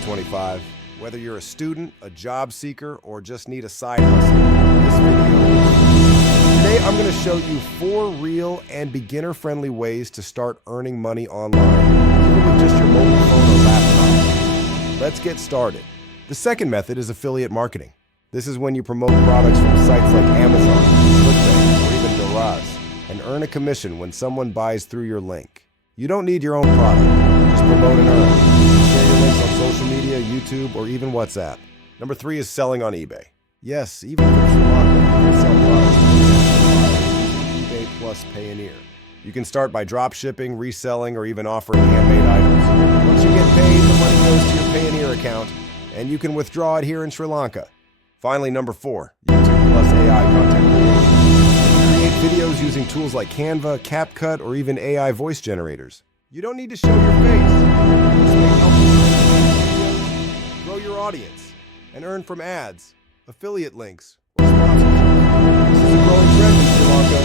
2025. Whether you're a student, a job seeker, or just need a side hustle, this video is. Today I'm going to show you 4 real and beginner-friendly ways to start earning money online, even with just your mobile phone or laptop. Let's get started. The second method is affiliate marketing. This is when you promote products from sites like Amazon, ClickBank, or even Doraz, and earn a commission when someone buys through your link. You don't need your own product, just promote and earn. Share your links on social media, YouTube, or even WhatsApp. Number 3 is selling on eBay. Yes, even from Sri Lanka, you can sell products to international buyers using eBay plus Payoneer. You can start by drop shipping, reselling, or even offering handmade items. Once you get paid, the money goes to your Payoneer account, and you can withdraw it here in Sri Lanka. Finally, number 4, YouTube plus AI content creation. Create videos using tools like Canva, CapCut, or even AI voice generators. You don't need to show your face. Just make helpful videos, grow your audience, and earn from ads, affiliate links, or sponsorships. This is a growing trend in Sri Lanka,